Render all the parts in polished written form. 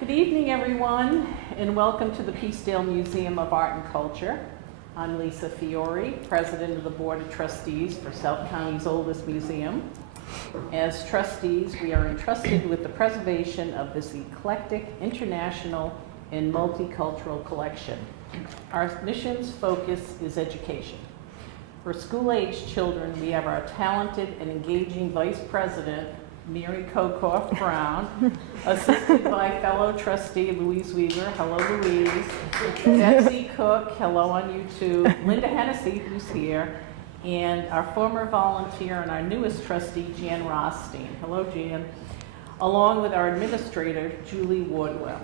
Good evening, everyone, and welcome to the Peacedale Museum of Art and Culture. I'm Lisa Fiore, President of the Board of Trustees for South County's oldest museum. As trustees, we are entrusted with the preservation of this eclectic, international, and multicultural collection. Our mission's focus is education. For school-aged children, we have our talented and engaging Vice President, Mary Kokoff Brown, assisted by fellow trustee Louise Weaver. Hello, Louise. Betsy Cook, hello on YouTube. Linda Hennessy, who's here. And our former volunteer and our newest trustee, Jan Rothstein. Hello, Jan. Along with our administrator, Julie Wardwell.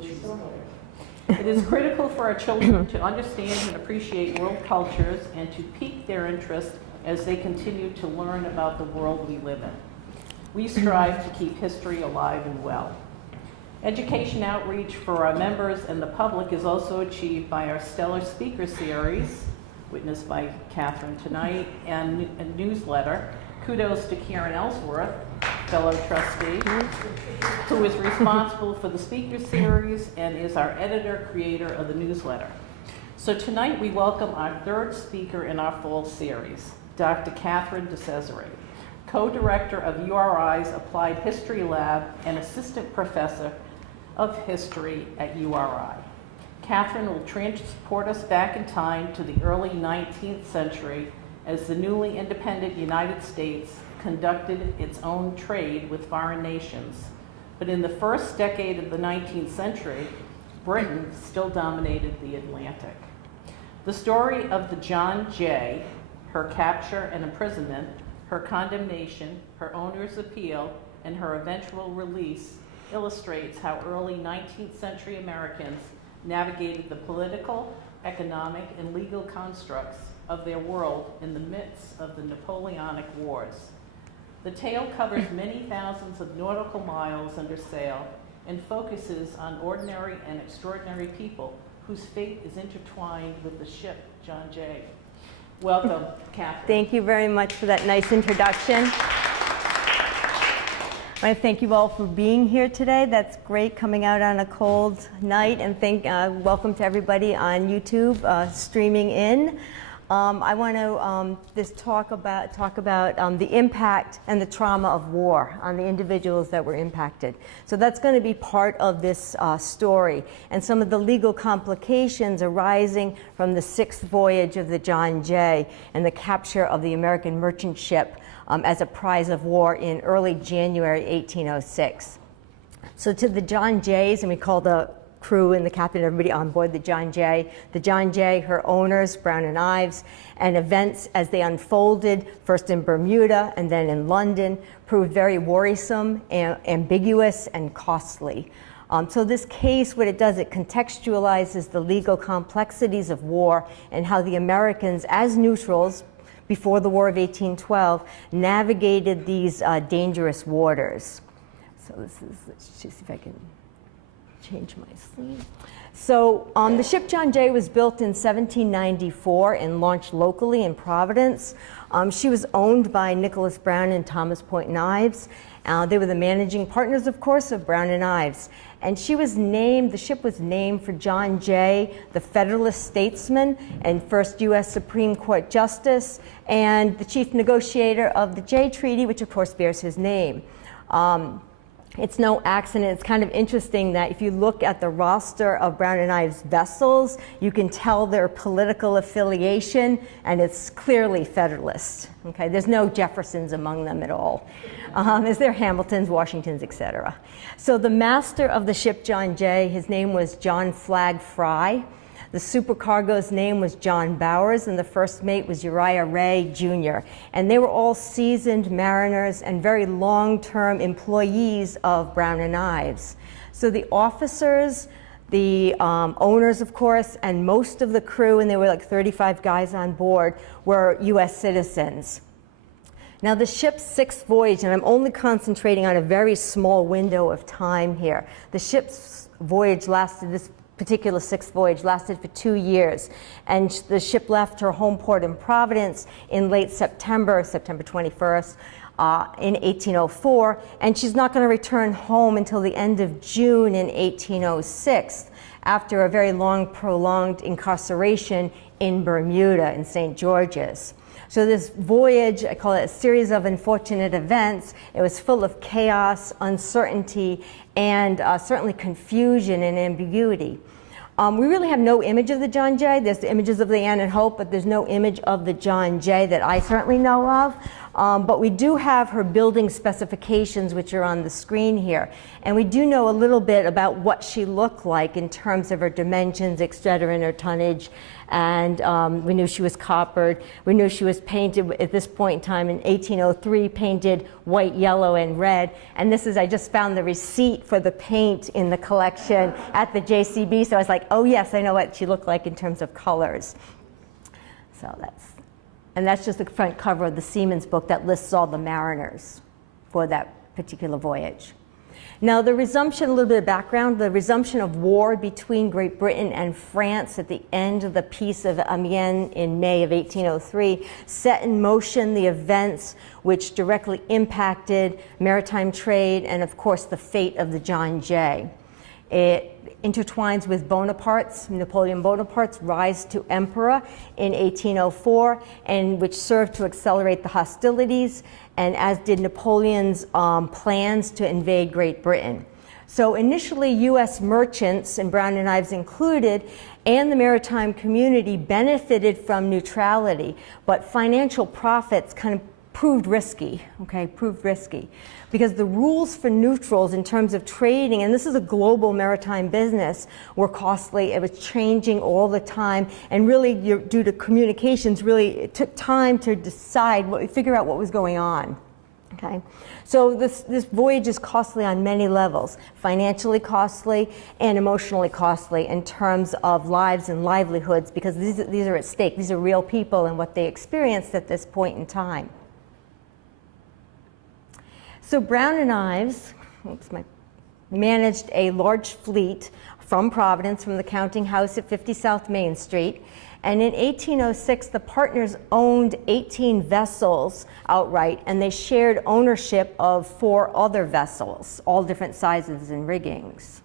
It is critical for our children to understand and appreciate world cultures and to pique their interest as they continue to learn about the world we live in. We strive to keep history alive and well. Education outreach for our members and the public is also achieved by our stellar speaker series, witnessed by Catherine tonight, and a newsletter. Kudos to Karen Ellsworth, fellow trustee, who is responsible for the speaker series and is our editor-creator of the newsletter. So tonight we welcome our third speaker in our fall series, Dr. Catherine DeCesare, co-director of URI's Applied History Lab and assistant professor of history at URI. Catherine will transport us back in time to the early 19th century as the newly independent United States conducted its own trade with foreign nations. But in the first decade of the 19th century, Britain still dominated the Atlantic. The story of the John Jay, her capture and imprisonment, her condemnation, her owner's appeal, and her eventual release illustrates how early 19th century Americans navigated the political, economic, and legal constructs of their world in the midst of the Napoleonic Wars. The tale covers many thousands of nautical miles under sail and focuses on ordinary and extraordinary people whose fate is intertwined with the ship John Jay. Welcome, Catherine. Thank you very much for that nice introduction. I want to thank you all for being here today. That's great, coming out on a cold night, and welcome to everybody on YouTube streaming in. I want to just talk about the impact and the trauma of war on the individuals that were impacted. So that's going to be part of this story, and some of the legal complications arising from the sixth voyage of the John Jay and the capture of the American merchant ship as a prize of war in early January 1806. So to the John Jays, and we call the crew and the captain, everybody on board the John Jay, her owners, Brown and Ives, and events as they unfolded, first in Bermuda and then in London, proved very worrisome, ambiguous, and costly. So this case, what it does, it contextualizes the legal complexities of war and how the Americans, as neutrals, before the War of 1812, navigated these dangerous waters. So let's just see if I can change my sleeve. So the ship John Jay was built in 1794 and launched locally in Providence. She was owned by Nicholas Brown and Thomas Point and Ives. They were the managing partners, of course, of Brown and Ives. And the ship was named for John Jay, the Federalist statesman and first U.S. Supreme Court Justice, and the chief negotiator of the Jay Treaty, which of course bears his name. It's no accident. It's kind of interesting that if you look at the roster of Brown and Ives vessels, you can tell their political affiliation, and it's clearly Federalist. Okay, there's no Jeffersons among them at all. Is there Hamiltons, Washingtons, etc. So the master of the ship John Jay, his name was John Flagg Fry. The supercargo's name was John Bowers, and the first mate was Uriah Ray Jr. And they were all seasoned mariners and very long-term employees of Brown and Ives. So the officers, the owners, of course, and most of the crew, and there were like 35 guys on board, were U.S. citizens. Now the ship's sixth voyage, and I'm only concentrating on a very small window of time here. The ship's voyage lasted, this particular sixth voyage lasted for 2 years. And the ship left her home port in Providence in late September, September 21st, in 1804, and she's not going to return home until the end of June in 1806, after a very long, prolonged incarceration in Bermuda, in St. George's. So this voyage, I call it a series of unfortunate events. It was full of chaos, uncertainty, and certainly confusion and ambiguity. We really have no image of the John Jay. There's the images of the Anne and Hope, but there's no image of the John Jay that I certainly know of. But we do have her building specifications, which are on the screen here. And we do know a little bit about what she looked like in terms of her dimensions, et cetera, and her tonnage. And we knew she was coppered. We knew she was painted at this point in time in 1803, painted white, yellow, and red. And this is, I just found the receipt for the paint in the collection at the JCB. So I was like, oh yes, I know what she looked like in terms of colors. So that's just the front cover of the Seaman's book that lists all the mariners for that particular voyage. Now the resumption, a little bit of background, the resumption of war between Great Britain and France at the end of the Peace of Amiens in May of 1803 set in motion the events which directly impacted maritime trade and of course the fate of the John Jay. It intertwines with Napoleon Bonaparte's rise to emperor in 1804, and which served to accelerate the hostilities, and as did Napoleon's plans to invade Great Britain. So initially, U.S. merchants, and Brown and Ives included, and the maritime community benefited from neutrality, but financial profits kind of proved risky, because the rules for neutrals in terms of trading, and this is a global maritime business, were costly. It was changing all the time, and really, due to communications, really it took time to figure out what was going on. Okay, so this voyage is costly on many levels, financially costly and emotionally costly in terms of lives and livelihoods, because these are at stake. These are real people and what they experienced at this point in time. So Brown and Ives managed a large fleet from Providence, from the counting house at 50 South Main Street. And in 1806, the partners owned 18 vessels outright, and they shared ownership of 4 other vessels, all different sizes and riggings.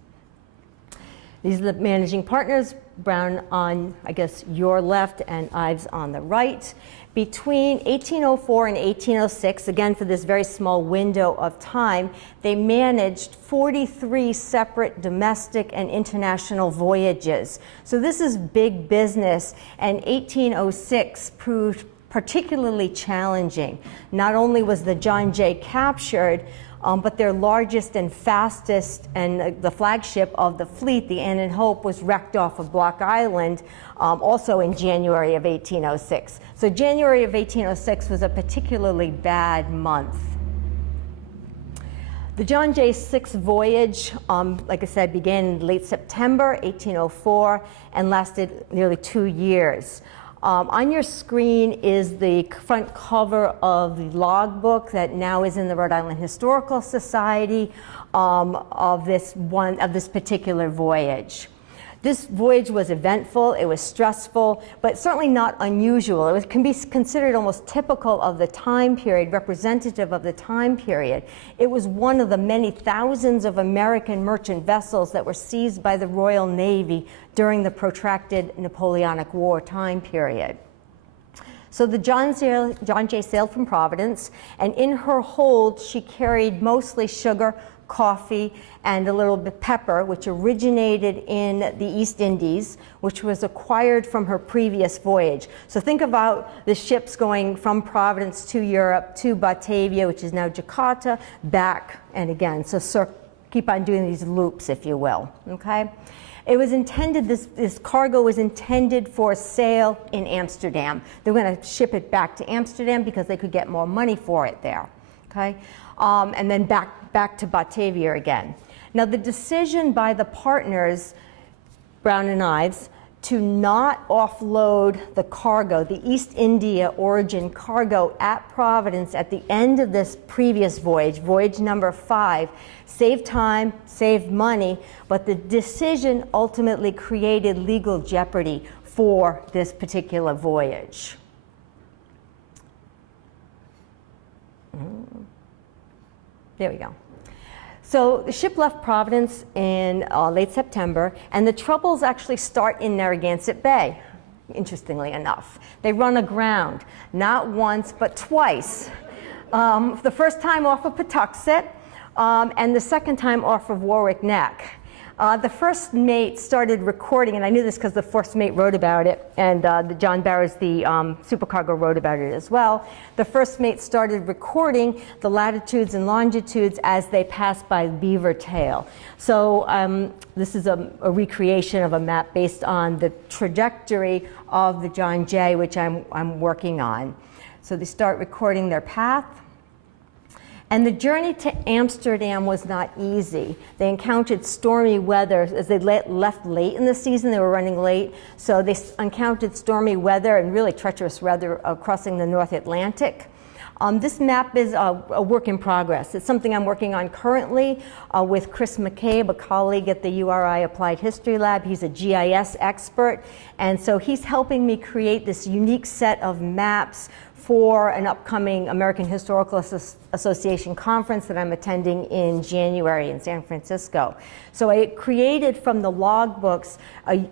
These are the managing partners, Brown on, I guess, your left and Ives on the right. Between 1804 and 1806, again for this very small window of time, they managed 43 separate domestic and international voyages. So this is big business, and 1806 proved particularly challenging. Not only was the John Jay captured, but their largest and fastest and the flagship of the fleet, the Anne and Hope, was wrecked off of Block Island also in January of 1806. So January of 1806 was a particularly bad month. The John Jay's 6th voyage, like I said, began in late September 1804 and lasted nearly 2 years. On your screen is the front cover of the logbook that now is in the Rhode Island Historical Society of this particular voyage. This voyage was eventful, it was stressful, but certainly not unusual. It can be considered almost typical of the time period, representative of the time period. It was one of the many thousands of American merchant vessels that were seized by the Royal Navy during the protracted Napoleonic War time period. So the John Jay sailed from Providence, and in her hold she carried mostly sugar, coffee, and a little bit pepper, which originated in the East Indies, which was acquired from her previous voyage. So think about the ships going from Providence to Europe, to Batavia, which is now Jakarta, back and again. So keep on doing these loops, if you will, okay? It was intended, this cargo was intended for sale in Amsterdam. They were going to ship it back to Amsterdam because they could get more money for it there, okay? And then back to Batavia again. Now the decision by the partners, Brown and Ives, to not offload the cargo, the East India origin cargo at Providence at the end of this previous voyage, voyage number 5, saved time, saved money, but the decision ultimately created legal jeopardy for this particular voyage. There we go. So the ship left Providence in late September, and the troubles actually start in Narragansett Bay, interestingly enough. They run aground, not once, but twice. The first time off of Patuxent, and the second time off of Warwick Neck. The first mate started recording, and I knew this because the first mate wrote about it, and John Barrows, the supercargo, wrote about it as well. The first mate started recording the latitudes and longitudes as they passed by Beaver Tail. So this is a recreation of a map based on the trajectory of the John Jay, which I'm working on. So they start recording their path. And the journey to Amsterdam was not easy. They encountered stormy weather as they left late in the season. They were running late. So they encountered stormy weather and really treacherous weather crossing the North Atlantic. This map is a work in progress. It's something I'm working on currently with Chris McCabe, a colleague at the URI Applied History Lab. He's a GIS expert. And so he's helping me create this unique set of maps for an upcoming American Historical Association conference that I'm attending in January in San Francisco. So I created from the logbooks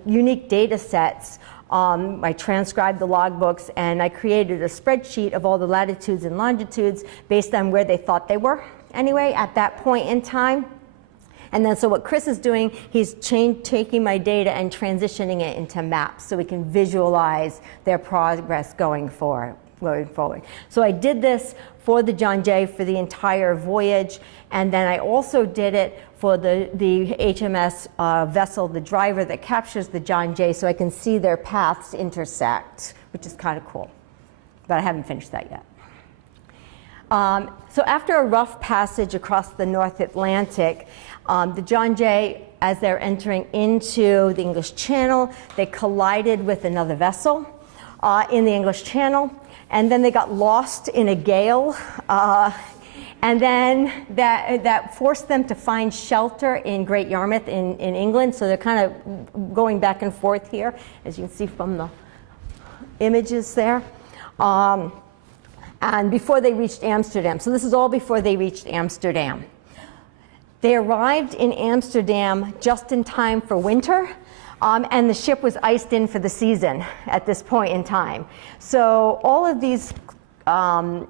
unique data sets. I transcribed the logbooks, and I created a spreadsheet of all the latitudes and longitudes based on where they thought they were anyway at that point in time. And then so what Chris is doing, he's taking my data and transitioning it into maps so we can visualize their progress going forward. So I did this for the John Jay for the entire voyage, and then I also did it for the HMS vessel, the driver that captures the John Jay, so I can see their paths intersect, which is kind of cool. But I haven't finished that yet. So after a rough passage across the North Atlantic, the John Jay, as they're entering into the English Channel, they collided with another vessel in the English Channel. And then they got lost in a gale, and then that forced them to find shelter in Great Yarmouth in England. So they're kind of going back and forth here, as you can see from the images there. And before they reached Amsterdam. So this is all before they reached Amsterdam. They arrived in Amsterdam just in time for winter. And the ship was iced in for the season at this point in time. So all of these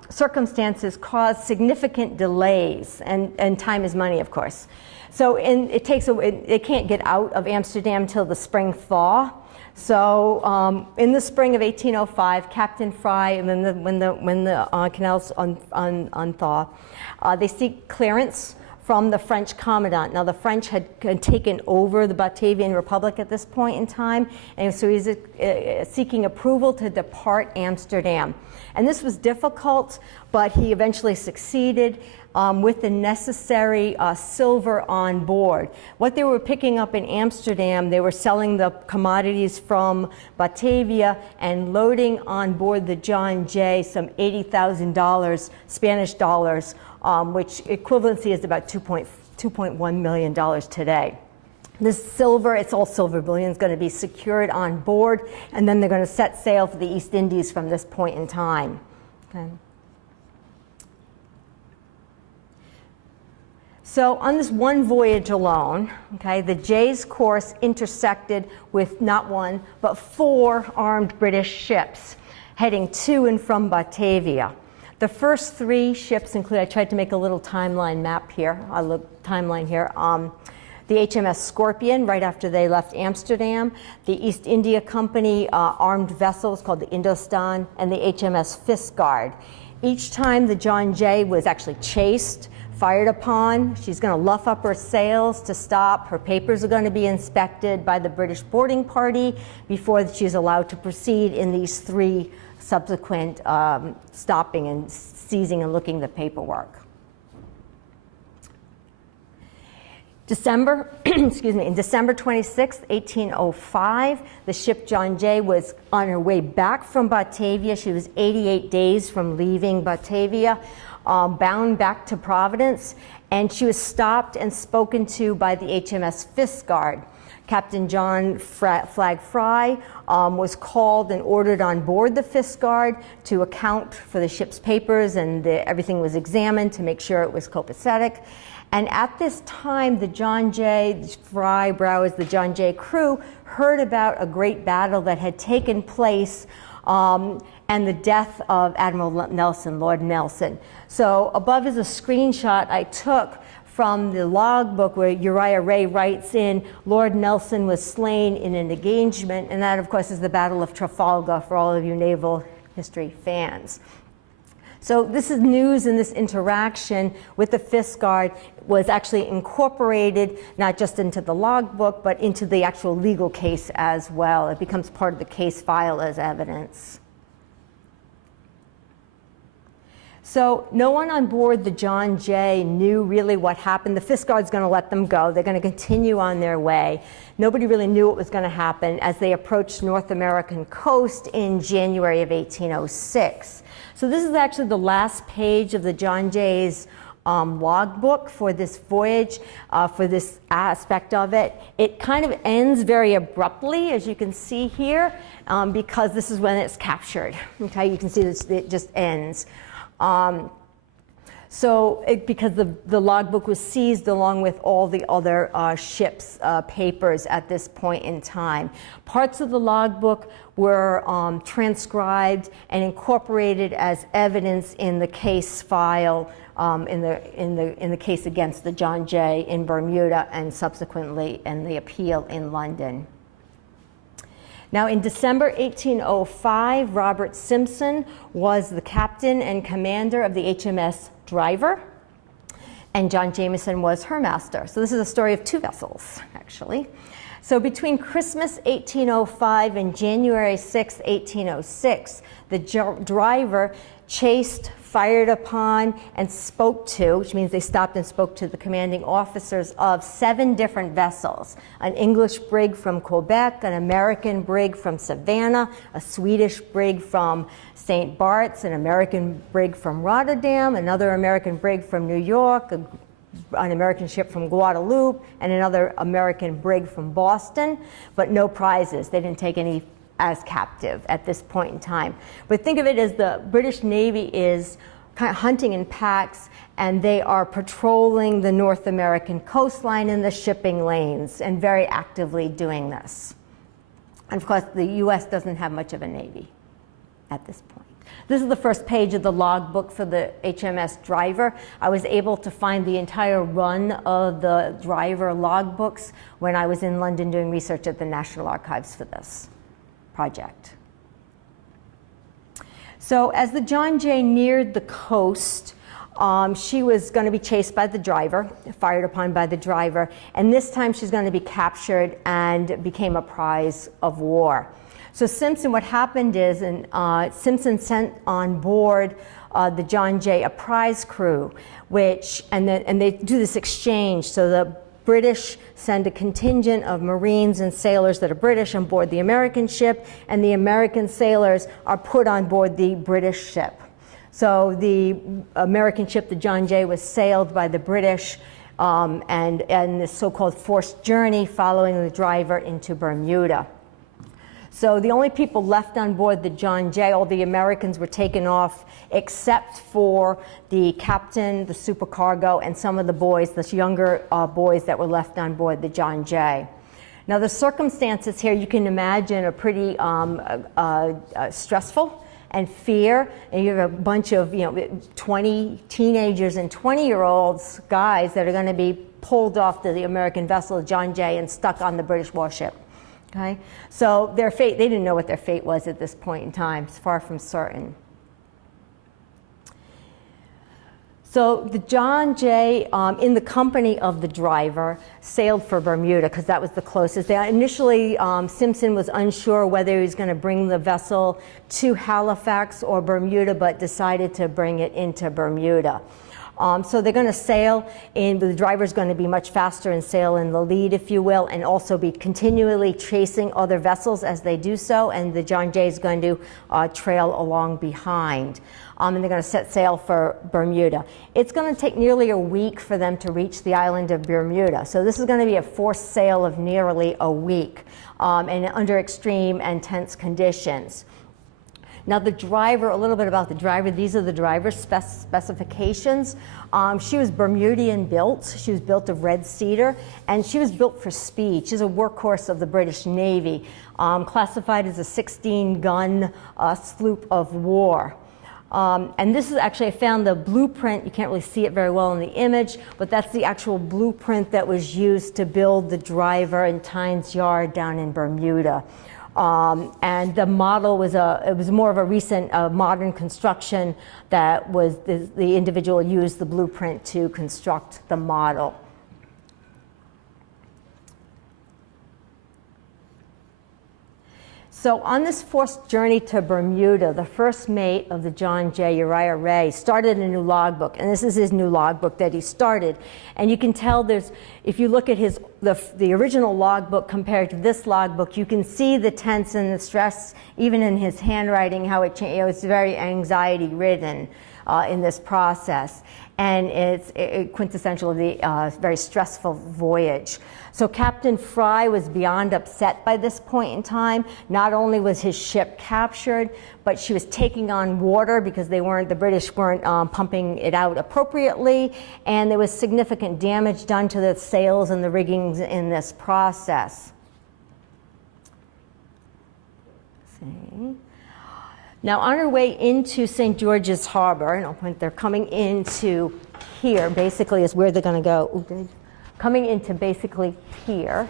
circumstances caused significant delays, and time is money, of course. So it can't get out of Amsterdam till the spring thaw. So in the spring of 1805, Captain Fry, and then when the canals unthaw, they seek clearance from the French commandant. Now the French had taken over the Batavian Republic at this point in time, and so he's seeking approval to depart Amsterdam. And this was difficult, but he eventually succeeded with the necessary silver on board. What they were picking up in Amsterdam, they were selling the commodities from Batavia and loading on board the John Jay some $80,000 Spanish dollars, which equivalency is about $2.1 million today. This silver, it's all silver bullion, is going to be secured on board, and then they're going to set sail for the East Indies from this point in time. Okay. So on this one voyage alone, okay, the Jay's course intersected with not one, but 4 armed British ships heading to and from Batavia. The first 3 ships include, I tried to make a little timeline map here, timeline here. The HMS Scorpion, right after they left Amsterdam, the East India Company armed vessels called the Indostan, and the HMS Fistguard. Each time the John Jay was actually chased, fired upon, she's going to luff up her sails to stop. Her papers are going to be inspected by the British boarding party before she's allowed to proceed in these 3 subsequent stopping and seizing and looking at the paperwork. In December 26, 1805, the ship John Jay was on her way back from Batavia. She was 88 days from leaving Batavia, bound back to Providence, and she was stopped and spoken to by the HMS Fistguard. Captain John Flag Fry was called and ordered on board the Fisk Guard to account for the ship's papers, and everything was examined to make sure it was copacetic. And at this time, the John Jay, Fry, Browers, the John Jay crew heard about a great battle that had taken place and the death of Admiral Nelson, Lord Nelson. So above is a screenshot I took from the logbook where Uriah Ray writes in, Lord Nelson was slain in an engagement, and that of course is the Battle of Trafalgar for all of you naval history fans. So this is news, and this interaction with the Fisk Guard was actually incorporated not just into the logbook, but into the actual legal case as well. It becomes part of the case file as evidence. So no one on board the John Jay knew really what happened. The Fisk Guard's going to let them go. They're going to continue on their way. Nobody really knew what was going to happen as they approached North American coast in January of 1806. So this is actually the last page of the John Jay's logbook for this voyage, for this aspect of it. It kind of ends very abruptly, as you can see here, because this is when it's captured. Okay, you can see this, it just ends. Because the logbook was seized along with all the other ship's papers at this point in time. Parts of the logbook were transcribed and incorporated as evidence in the case file in the case against the John Jay in Bermuda and subsequently in the appeal in London. Now, in December 1805, Robert Simpson was the captain and commander of the HMS Driver, and John Jameson was her master. So this is a story of two vessels, actually. So between Christmas 1805 and January 6, 1806, the Driver chased, fired upon, and spoke to, which means they stopped and spoke to the commanding officers of 7 different vessels. An English brig from Quebec, an American brig from Savannah, a Swedish brig from St. Bart's, an American brig from Rotterdam, another American brig from New York, an American ship from Guadeloupe, and another American brig from Boston, but no prizes. They didn't take any as captive at this point in time. But think of it as the British Navy is kind of hunting in packs, and they are patrolling the North American coastline and the shipping lanes, and very actively doing this. And of course, the US doesn't have much of a Navy at this point. This is the first page of the logbook for the HMS Driver. I was able to find the entire run of the Driver logbooks when I was in London doing research at the National Archives for this project. So as the John Jay neared the coast, she was going to be chased by the Driver, fired upon by the Driver, and this time she's going to be captured and became a prize of war. So Simpson, what happened is, Simpson sent on board the John Jay a prize crew, and they do this exchange. So the British send a contingent of Marines and sailors that are British on board the American ship, and the American sailors are put on board the British ship. So the American ship, the John Jay, was sailed by the British and this so-called forced journey following the Driver into Bermuda. So the only people left on board the John Jay, all the Americans were taken off except for the captain, the supercargo, and some of the boys, the younger boys that were left on board the John Jay. Now the circumstances here, you can imagine, are pretty stressful and fear, and you have a bunch of 20 teenagers and 20-year-olds, guys, that are going to be pulled off to the American vessel John Jay and stuck on the British warship. Okay? So their fate, they didn't know what their fate was at this point in time. It's far from certain. So the John Jay, in the company of the Driver, sailed for Bermuda because that was the closest. Initially, Simpson was unsure whether he was going to bring the vessel to Halifax or Bermuda, but decided to bring it into Bermuda. So they're going to sail in, the driver's going to be much faster and sail in the lead, if you will, and also be continually chasing other vessels as they do so, and the John Jay is going to trail along behind. And they're going to set sail for Bermuda. It's going to take nearly a week for them to reach the island of Bermuda. So this is going to be a forced sail of nearly a week, and under extreme and tense conditions. Now the driver, a little bit about the driver. These are the driver's specifications. She was Bermudian built. She was built of red cedar, and she was built for speed. She's a workhorse of the British Navy, classified as a 16-gun sloop of war. And this is actually, I found the blueprint. You can't really see it very well in the image, but that's the actual blueprint that was used to build the driver in Tynes Yard down in Bermuda. And the model was it was more of a recent modern construction that was, the individual used the blueprint to construct the model. So on this forced journey to Bermuda, the first mate of the John Jay, Uriah Ray, started a new logbook, and this is his new logbook that he started. And you can tell there's, if you look at the original logbook compared to this logbook, you can see the tense and the stress, even in his handwriting, how it changed. It was very anxiety-ridden in this process, and it's quintessential of the very stressful voyage. So Captain Fry was beyond upset by this point in time. Not only was his ship captured, but she was taking on water because the British weren't pumping it out appropriately, and there was significant damage done to the sails and the riggings in this process. Now on our way into St. George's Harbor, and I'll point, they're coming into here, basically is where they're going to go. Ooh, coming into basically here.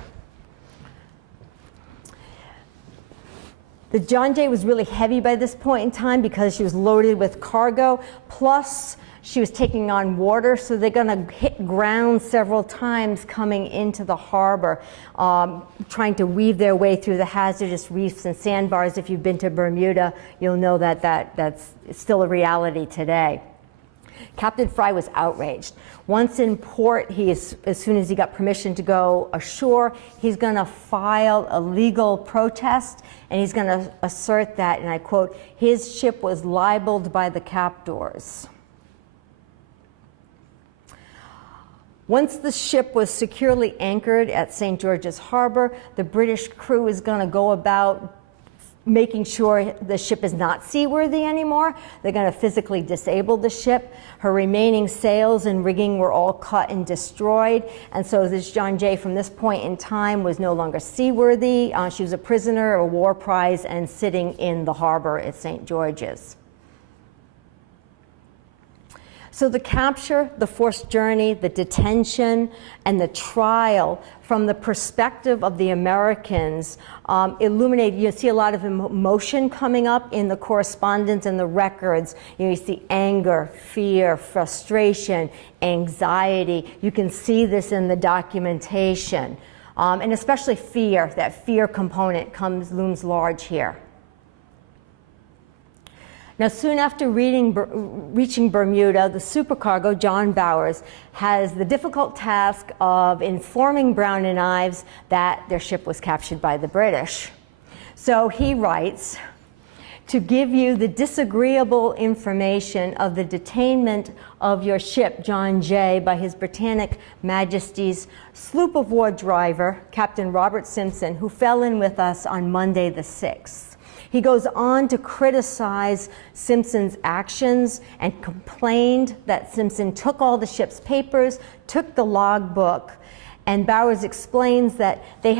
The John Jay was really heavy by this point in time because she was loaded with cargo, plus she was taking on water, so they're going to hit ground several times coming into the harbor, trying to weave their way through the hazardous reefs and sandbars. If you've been to Bermuda, you'll know that that's still a reality today. Captain Fry was outraged. Once in port, as soon as he got permission to go ashore, he's going to file a legal protest, and he's going to assert that, and I quote, his ship was libeled by the captors. Once the ship was securely anchored at St. George's Harbor, the British crew is going to go about making sure the ship is not seaworthy anymore. They're going to physically disable the ship. Her remaining sails and rigging were all cut and destroyed. And so this John Jay, from this point in time, was no longer seaworthy. She was a prisoner, a war prize, and sitting in the harbor at St. George's. So the capture, the forced journey, the detention, and the trial from the perspective of the Americans illuminate, you see a lot of emotion coming up in the correspondence and the records. You see anger, fear, frustration, anxiety. You can see this in the documentation. And especially fear, that fear component looms large here. Now, soon after reaching Bermuda, the supercargo, John Bowers, has the difficult task of informing Brown and Ives that their ship was captured by the British. So he writes, to give you the disagreeable information of the detainment of your ship, John Jay, by His Britannic Majesty's sloop of war driver, Captain Robert Simpson, who fell in with us on Monday the 6th. He goes on to criticize Simpson's actions and complained that Simpson took all the ship's papers, took the logbook, and Bowers explains that they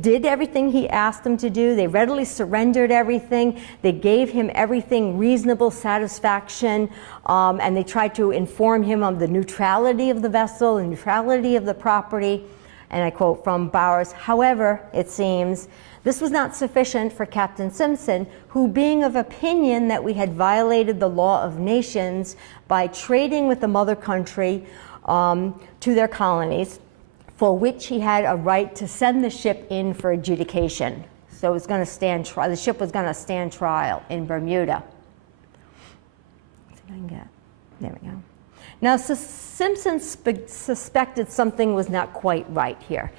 did everything he asked them to do. They readily surrendered everything. They gave him everything reasonable satisfaction, and they tried to inform him of the neutrality of the vessel and neutrality of the property. And I quote from Bowers, however, it seems, this was not sufficient for Captain Simpson, who, being of opinion that we had violated the law of nations by trading with the mother country to their colonies, for which he had a right to send the ship in for adjudication. So it was going to stand trial. The ship was going to stand trial in Bermuda. Let's see if I can get. There we go. Now, Simpson suspected something was not quite right here.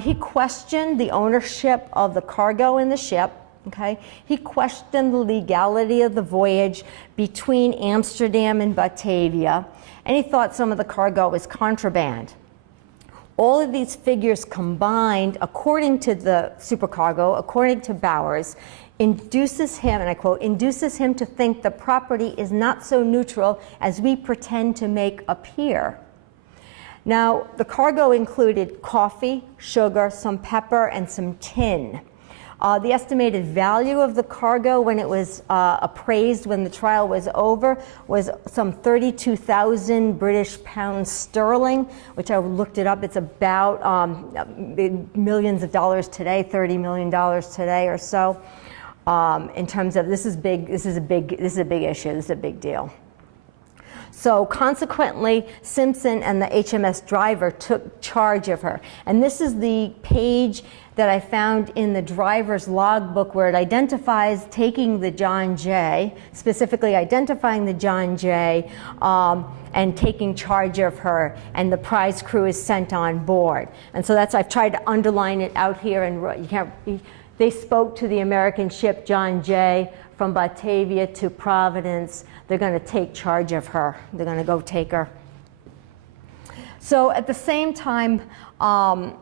He questioned the ownership of the cargo in the ship. Okay? He questioned the legality of the voyage between Amsterdam and Batavia, and he thought some of the cargo was contraband. All of these figures combined, according to the supercargo, according to Bowers, induces him, and I quote, induces him to think the property is not so neutral as we pretend to make appear. Now, the cargo included coffee, sugar, some pepper, and some tin. The estimated value of the cargo when it was appraised, when the trial was over, was some 32,000 British pounds sterling, which I looked it up. It's about millions of dollars today, $30 million today or so. In terms of, this is big. This is a big issue. This is a big deal. So consequently, Simpson and the HMS driver took charge of her. And this is the page that I found in the driver's logbook where it identifies taking the John Jay, specifically identifying the John Jay, and taking charge of her, and the prize crew is sent on board. And so that's, I've tried to underline it out here, and you can't, they spoke to the American ship John Jay from Batavia to Providence. They're going to take charge of her. They're going to go take her. So at the same time, the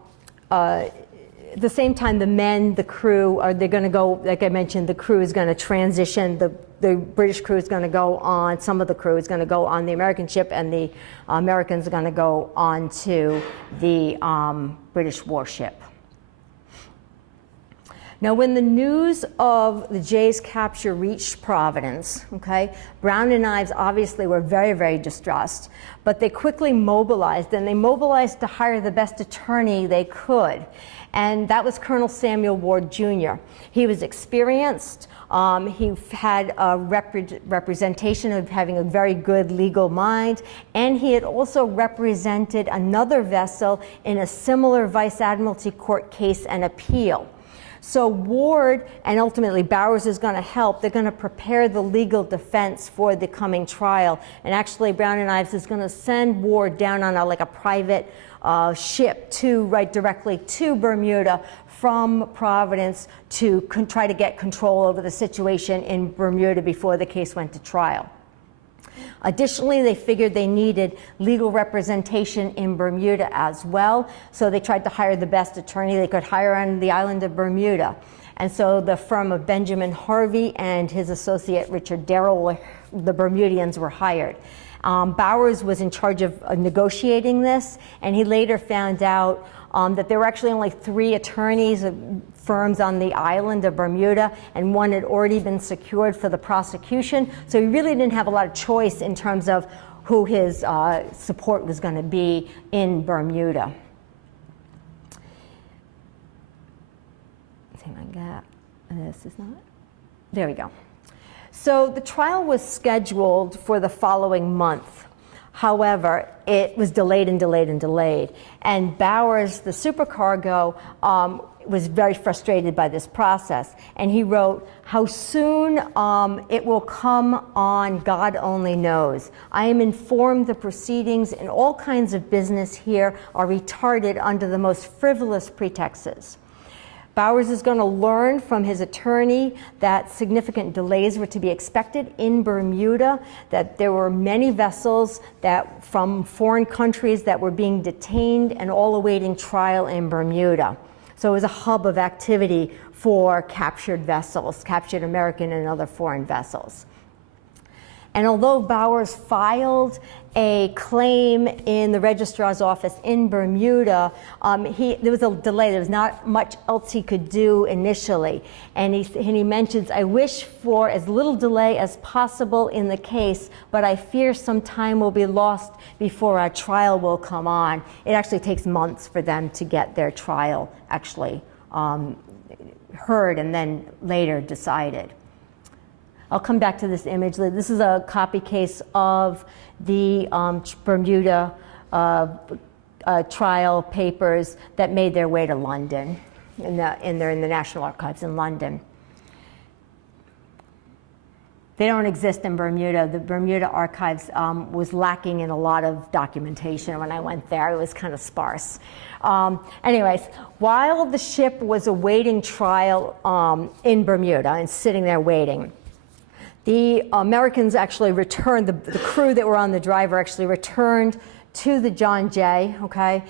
men, the crew, they're going to go, like I mentioned, the crew is going to transition. The British crew is going to go on, some of the crew is going to go on the American ship, and the Americans are going to go on to the British warship. Now, when the news of the Jay's capture reached Providence, okay, Brown and Ives obviously were very, very distressed, but they quickly mobilized, and they mobilized to hire the best attorney they could. And that was Colonel Samuel Ward Jr. He was experienced. He had a representation of having a very good legal mind, and he had also represented another vessel in a similar Vice Admiralty Court case and appeal. So Ward, and ultimately Bowers is going to help, they're going to prepare the legal defense for the coming trial. And actually Brown and Ives is going to send Ward down on a private ship right directly to Bermuda from Providence to try to get control over the situation in Bermuda before the case went to trial. Additionally, they figured they needed legal representation in Bermuda as well, so they tried to hire the best attorney they could hire on the island of Bermuda. And so the firm of Benjamin Harvey and his associate Richard Darrell, the Bermudians, were hired. Bowers was in charge of negotiating this, and he later found out that there were actually only 3 attorneys, firms on the island of Bermuda, and one had already been secured for the prosecution. So he really didn't have a lot of choice in terms of who his support was going to be in Bermuda. See if I got this. Is not. There we go. So the trial was scheduled for the following month. However, it was delayed and delayed and delayed. And Bowers, the supercargo, was very frustrated by this process. And he wrote, "How soon it will come on, God only knows. I am informed the proceedings in all kinds of business here are retarded under the most frivolous pretexts." Bowers is going to learn from his attorney that significant delays were to be expected in Bermuda, that there were many vessels that from foreign countries that were being detained and all awaiting trial in Bermuda. So it was a hub of activity for captured vessels, captured American and other foreign vessels. And although Bowers filed a claim in the registrar's office in Bermuda, there was a delay. There was not much else he could do initially. And he mentions, "I wish for as little delay as possible in the case, but I fear some time will be lost before our trial will come on." It actually takes months for them to get their trial actually heard and then later decided. I'll come back to this image. This is a copy case of the Bermuda trial papers that made their way to London. They're in the National Archives in London. They don't exist in Bermuda. The Bermuda archives was lacking in a lot of documentation when I went there. It was kind of sparse. Anyways, while the ship was awaiting trial in Bermuda and sitting there waiting, the Americans actually returned, the crew that were on the driver actually returned to the John Jay, okay?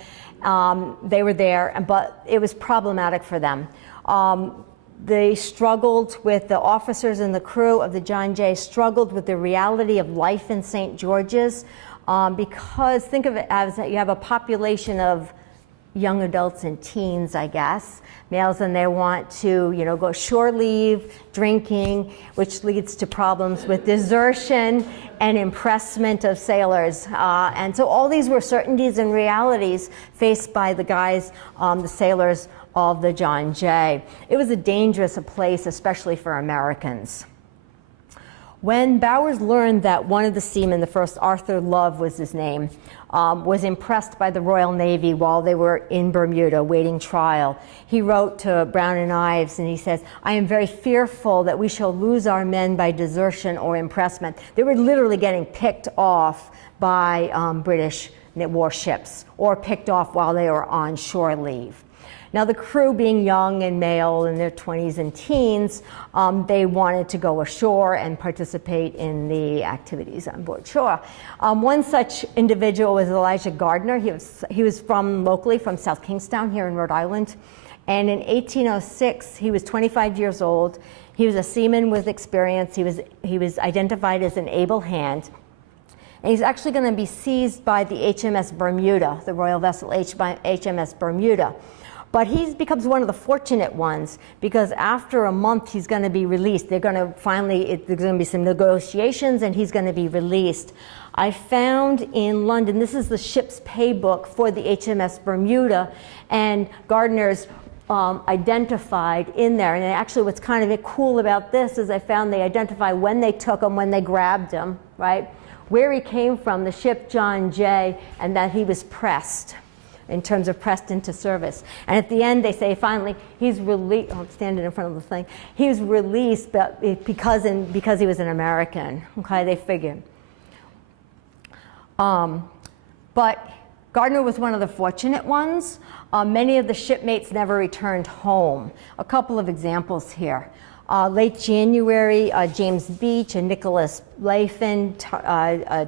They were there, but it was problematic for them. They struggled with, the officers and the crew of the John Jay struggled with the reality of life in St. George's because think of it as you have a population of young adults and teens, I guess, males, and they want to, you know, go shore leave, drinking, which leads to problems with desertion and impressment of sailors. And so all these were certainties and realities faced by the guys, the sailors of the John Jay. It was a dangerous place, especially for Americans. When Bowers learned that one of the seamen, the first Arthur Love was his name, was impressed by the Royal Navy while they were in Bermuda waiting trial, he wrote to Brown and Ives and he says, "I am very fearful that we shall lose our men by desertion or impressment." They were literally getting picked off by British warships or picked off while they were on shore leave. Now, the crew being young and male in their 20s and teens, they wanted to go ashore and participate in the activities on board shore. One such individual was Elijah Gardner. He was locally from South Kingstown here in Rhode Island. And in 1806, he was 25 years old. He was a seaman with experience. He was identified as an able hand. And he's actually going to be seized by the HMS Bermuda, the royal vessel HMS Bermuda. But he becomes one of the fortunate ones because after a month he's going to be released. There's going to be some negotiations and he's going to be released. I found in London, this is the ship's pay book for the HMS Bermuda, and Gardner's identified in there. And actually what's kind of cool about this is I found they identify when they took him, when they grabbed him, right? Where he came from, the ship John Jay, and that he was pressed. In terms of pressed into service. And at the end, they say finally, he's released. I'm standing in front of the thing. He was released because he was an American. Okay, they figured. But Gardner was one of the fortunate ones. Many of the shipmates never returned home. A couple of examples here. Late January, James Beach and Nicholas Laffin,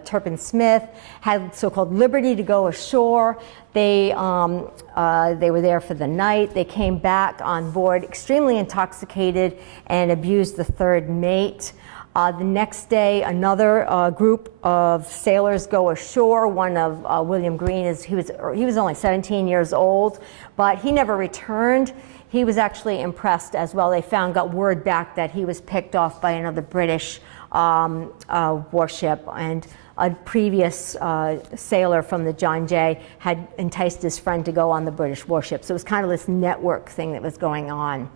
Turpin Smith had so-called liberty to go ashore. They were there for the night. They came back on board extremely intoxicated and abused the third mate. The next day, another group of sailors go ashore. One of William Green, he was only 17 years old, but he never returned. He was actually impressed as well. They got word back that he was picked off by another British warship, and a previous sailor from the John Jay had enticed his friend to go on the British warship. So it was kind of this network thing that was going on.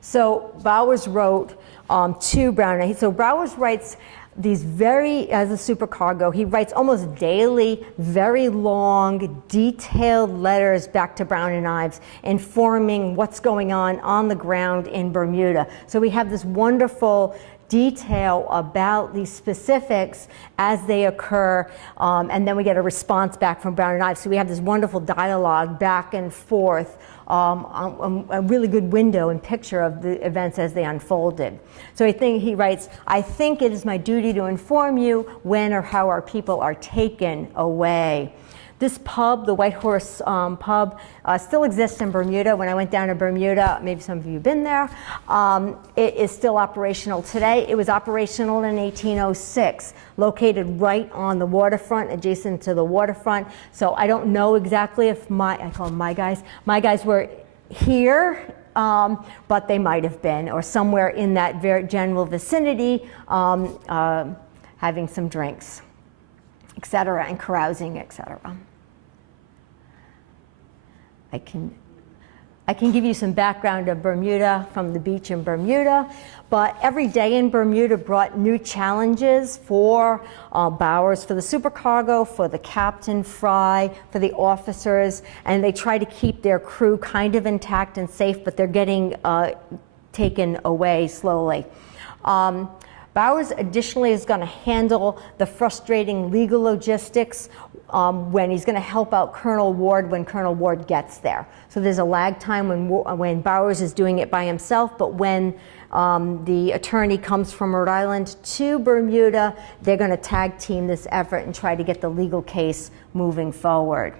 So Bowers wrote to Brown. So Bowers writes these as a supercargo, he writes almost daily, very long, detailed letters back to Brown and Ives, informing what's going on the ground in Bermuda. So we have this wonderful detail about these specifics as they occur, and then we get a response back from Brown and Ives. So we have this wonderful dialogue back and forth, a really good window and picture of the events as they unfolded. So he writes, "I think it is my duty to inform you when or how our people are taken away." This pub, the White Horse pub, still exists in Bermuda. When I went down to Bermuda, maybe some of you have been there, it is still operational today. It was operational in 1806, located right on the waterfront, adjacent to the waterfront. So I don't know exactly if I call them my guys were here, but they might have been, or somewhere in that very general vicinity, having some drinks, etc., and carousing, etc. I can give you some background of Bermuda from the beach in Bermuda, but every day in Bermuda brought new challenges for Bowers, for the supercargo, for the captain, Fry, for the officers, and they try to keep their crew kind of intact and safe, but they're getting taken away slowly. Bowers additionally is going to handle the frustrating legal logistics when he's going to help out Colonel Ward when Colonel Ward gets there. So there's a lag time when Bowers is doing it by himself, but when the attorney comes from Rhode Island to Bermuda, they're going to tag team this effort and try to get the legal case moving forward.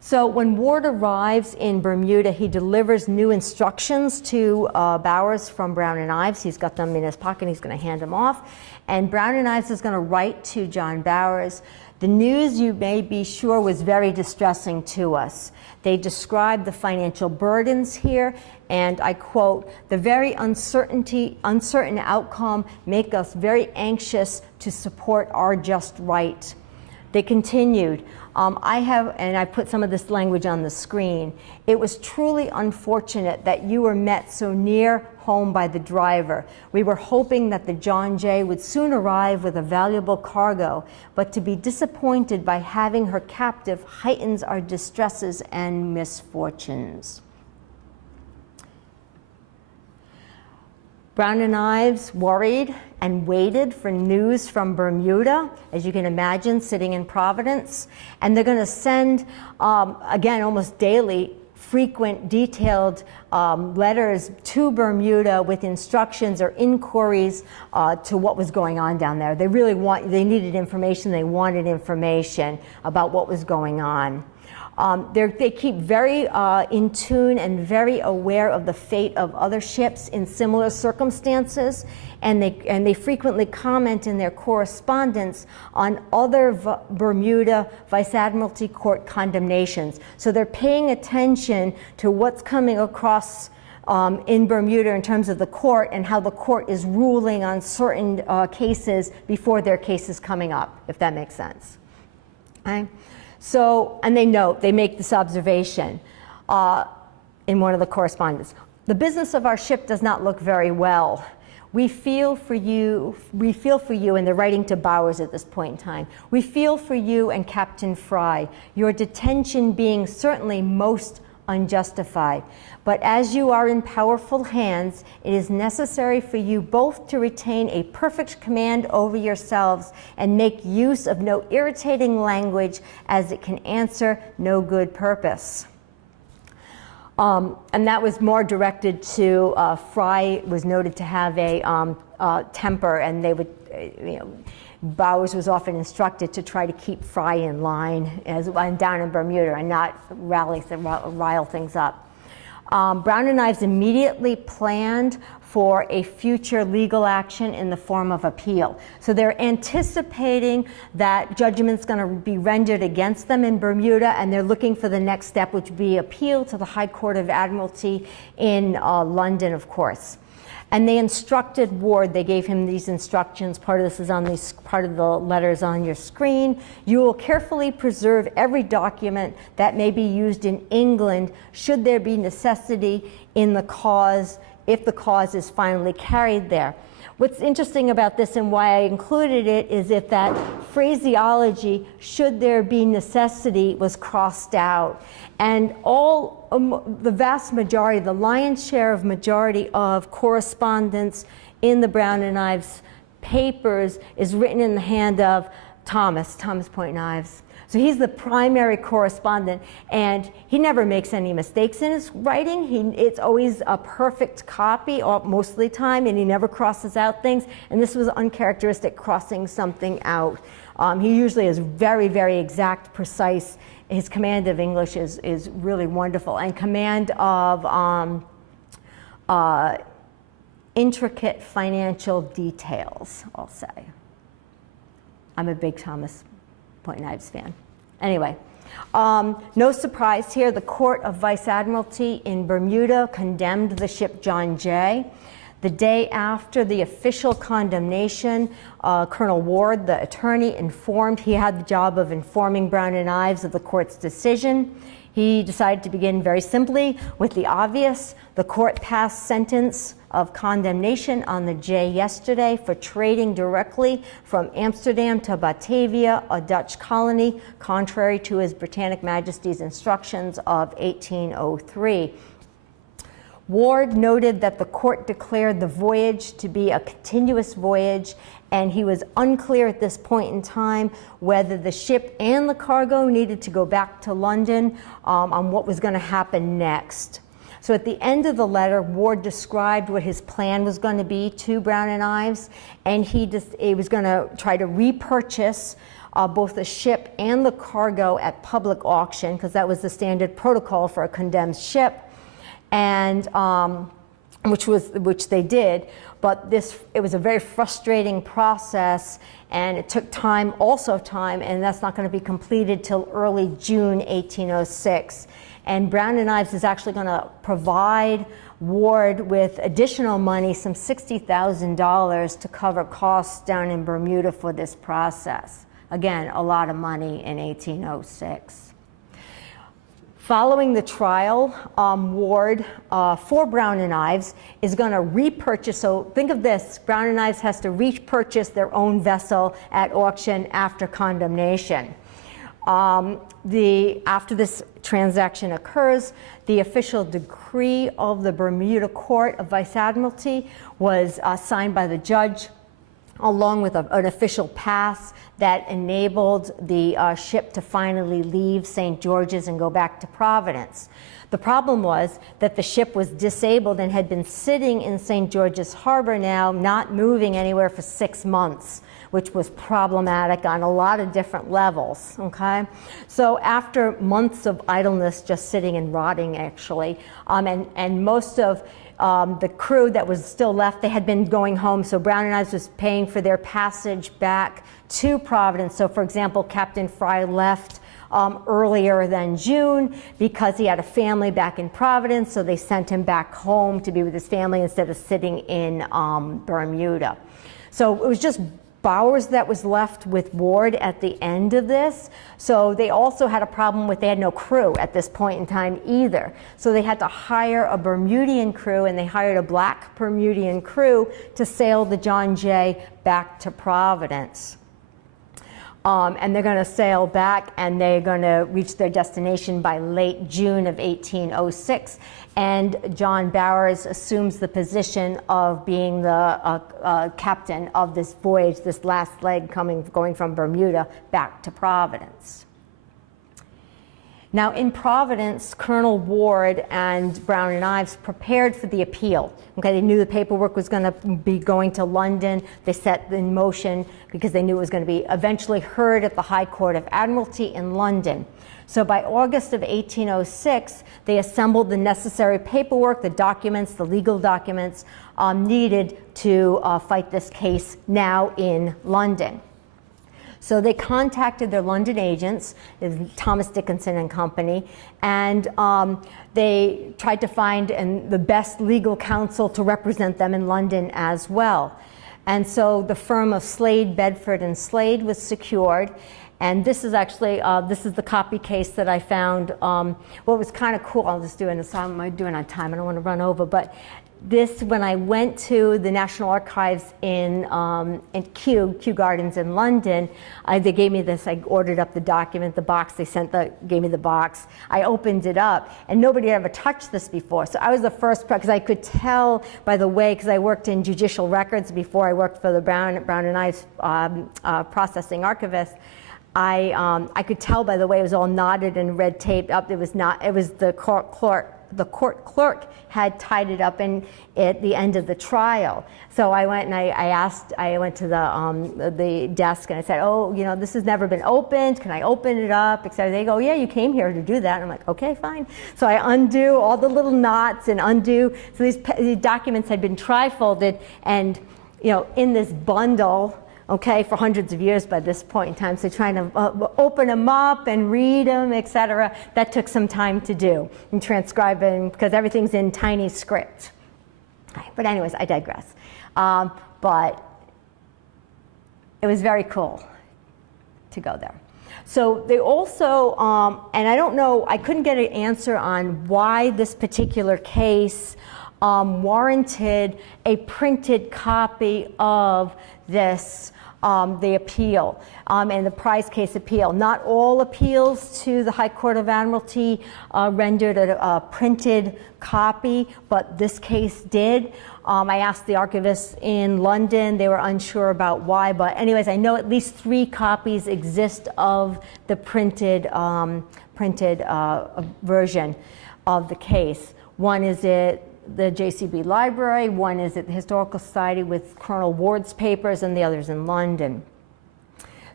So when Ward arrives in Bermuda, he delivers new instructions to Bowers from Brown and Ives. He's got them in his pocket, and he's going to hand them off. And Brown and Ives is going to write to John Bowers. The news, you may be sure, was very distressing to us. They described the financial burdens here, and I quote, "The very uncertain outcome make us very anxious to support our just right." They continued, I put some of this language on the screen. "It was truly unfortunate that you were met so near home by the driver. We were hoping that the John Jay would soon arrive with a valuable cargo, but to be disappointed by having her captive heightens our distresses and misfortunes." Brown and Ives worried and waited for news from Bermuda, as you can imagine, sitting in Providence. And they're going to send, again, almost daily, frequent, detailed letters to Bermuda with instructions or inquiries to what was going on down there. They needed information, they wanted information about what was going on. They keep very in tune and very aware of the fate of other ships in similar circumstances, and they frequently comment in their correspondence on other Bermuda Vice Admiralty Court condemnations. So they're paying attention to what's coming across in Bermuda in terms of the court and how the court is ruling on certain cases before their case is coming up, if that makes sense. Okay? So, and they make this observation in one of the correspondence. "The business of our ship does not look very well. We feel for you, and they're writing to Bowers at this point in time. We feel for you and Captain Fry, your detention being certainly most unjustified. But as you are in powerful hands, it is necessary for you both to retain a perfect command over yourselves and make use of no irritating language, as it can answer no good purpose." And that was more directed to Fry. Was noted to have a temper, and they would, Bowers was often instructed to try to keep Fry in line down in Bermuda and not rile things up. Brown and Ives immediately planned for a future legal action in the form of appeal. So they're anticipating that judgment's going to be rendered against them in Bermuda, and they're looking for the next step, which would be appeal to the High Court of Admiralty in London, of course. And they instructed Ward, they gave him these instructions, part of this is on part of the letters on your screen. "You will carefully preserve every document that may be used in England should there be necessity in the cause, if the cause is finally carried there." What's interesting about this and why I included it is if that phraseology, "should there be necessity," was crossed out. And the vast majority, the lion's share of majority of correspondence in the Brown and Ives papers is written in the hand of Thomas Point Ives. So he's the primary correspondent, and he never makes any mistakes in his writing. It's always a perfect copy, most of the time, and he never crosses out things. And this was uncharacteristic, crossing something out. He usually is very, very exact, precise. His command of English is really wonderful, and command of intricate financial details, I'll say. I'm a big Thomas Point Ives fan. Anyway, no surprise here, the Court of Vice Admiralty in Bermuda condemned the ship John Jay. The day after the official condemnation, Colonel Ward, the attorney, he had the job of informing Brown and Ives of the court's decision. He decided to begin very simply with the obvious. The court passed sentence of condemnation on the Jay yesterday for trading directly from Amsterdam to Batavia, a Dutch colony, contrary to His Britannic Majesty's instructions of 1803. Ward noted that the court declared the voyage to be a continuous voyage, and he was unclear at this point in time whether the ship and the cargo needed to go back to London on what was going to happen next. So at the end of the letter, Ward described what his plan was going to be to Brown and Ives, and he was going to try to repurchase both the ship and the cargo at public auction, because that was the standard protocol for a condemned ship, and which they did. But it was a very frustrating process, and it took time, and that's not going to be completed till early June 1806. And Brown and Ives is actually going to provide Ward with additional money, some $60,000, to cover costs down in Bermuda for this process. Again, a lot of money in 1806. Following the trial, Ward, for Brown and Ives, is going to repurchase. So think of this: Brown and Ives has to repurchase their own vessel at auction after condemnation. After this transaction occurs, the official decree of the Bermuda Court of Vice Admiralty was signed by the judge, along with an official pass that enabled the ship to finally leave St. George's and go back to Providence. The problem was that the ship was disabled and had been sitting in St. George's Harbor now, not moving anywhere for 6 months, which was problematic on a lot of different levels, okay? So after months of idleness, just sitting and rotting actually, and most of the crew that was still left, they had been going home, so Brown and Ives was paying for their passage back to Providence. So for example, Captain Fry left earlier than June because he had a family back in Providence, so they sent him back home to be with his family instead of sitting in Bermuda. So it was just Bowers that was left with Ward at the end of this. So they also had a problem with, they had no crew at this point in time either. So they had to hire a Bermudian crew, and they hired a black Bermudian crew to sail the John Jay back to Providence. And they're going to sail back, and they're going to reach their destination by late June of 1806. And John Bowers assumes the position of being the captain of this voyage, this last leg going from Bermuda back to Providence. Now in Providence, Colonel Ward and Brown and Ives prepared for the appeal. Okay, they knew the paperwork was going to be going to London. They set in motion because they knew it was going to be eventually heard at the High Court of Admiralty in London. So by August of 1806, they assembled the necessary paperwork, the documents, the legal documents needed to fight this case now in London. So they contacted their London agents, Thomas Dickinson and Company, and they tried to find the best legal counsel to represent them in London as well. And so the firm of Slade, Bedford, and Slade was secured. And this is actually, this is the copy case that I found. What was kind of cool, I'll just do it, I'm doing on time, I don't want to run over, but this, when I went to the National Archives in Kew Gardens in London, they gave me this, I ordered up the document, the box, gave me the box. I opened it up, and nobody had ever touched this before. So I was the first, because I could tell by the way, because I worked in judicial records before I worked for the Brown and Ives processing archivist. I could tell by the way it was all knotted and red taped up. It was the court clerk had tied it up at the end of the trial. So I went and I went to the desk and I said, oh, you know, this has never been opened. Can I open it up? Etc. They go, yeah, you came here to do that. And I'm like, okay, fine. So I undo all the little knots and undo. So these documents had been trifolded and, you know, in this bundle, okay, for hundreds of years by this point in time. So trying to open them up and read them, etc. That took some time to do and transcribe them because everything's in tiny script. But anyways, I digress. But it was very cool to go there. So they also, and I don't know, I couldn't get an answer on why this particular case warranted a printed copy of this the appeal and the prize case appeal. Not all appeals to the High Court of Admiralty rendered a printed copy, but this case did. I asked the archivists in London, they were unsure about why, but anyways, I know at least 3 copies exist of the printed version of the case. One is at the JCB Library, one is at the Historical Society with Colonel Ward's papers, and the other's in London.